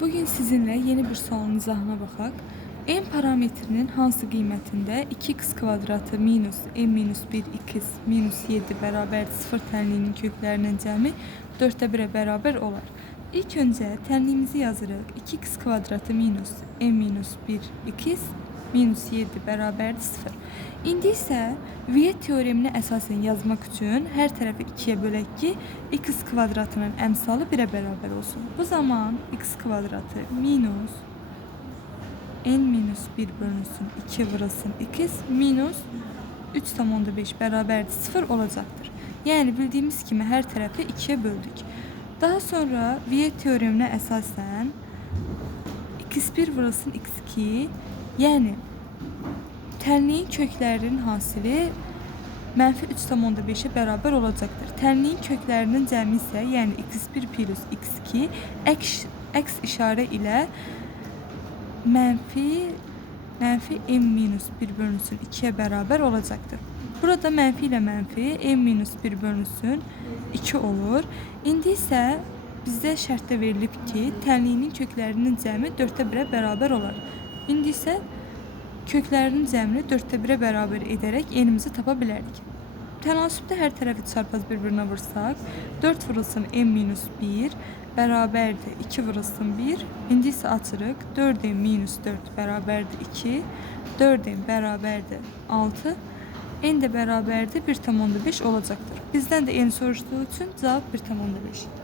Bugün sizinle yeni bir sualın izahına baxaq. N parametrinin hansı qiymətində 2x kvadratı minus n minus 1x minus 7 bərabər 0 tənliyinin köklərinin cəmi 4-ə 1-ə bərabər olar. İlk öncə tənliyimizi yazırıq. 2x kvadratı minus n minus 1x minus 7 bərabərdir 0. İndi isə Viet teoreminə əsasən yazmaq üçün hər tərəfi 2-yə bölək ki, x kvadratının əmsalı 1-ə bərabər olsun. Bu zaman x kvadratı minus n minus 1 bölünsün 2 vurulsun x minus 3,5 bərabərdir 0 olacaqdır. Yəni bildiyimiz kimi hər tərəfi 2-yə böldük. Daha sonra Viet teoreminə əsasən x1 vurulsun x2, yəni tənliyin köklərinin hasili mənfi 3,5'e bərabər olacaqdır. Tənliyin köklərinin cəmi isə, yəni x1 plus x2 əks işarə ilə mənfi n minus 1 bölünsün 2'ye bərabər olacaqdır. Burada mənfi ilə mənfi n minus 1 bölünsün 2 olur. İndi isə bizdə şərtdə verilib ki, tənliyinin köklərinin cəmi 4'ə 1'ə bərabər olar. İndi isə köklərinin cəmini 4'ə 1'ə bərabər edərək n-imizi tapa bilərik. Tənasübdə hər tərəfi çarpaz bir-birinə vursaq, 4 vurulsun n minus 1 bərabərdir 2 vurulsun 1. İndi isə açırıq. 4n minus 4 bərabərdir 2. 4n bərabərdir 6. N də bərabərdir 1,5 olacaqdır. Bizdən də n soruşduğu üçün cavab 1,5.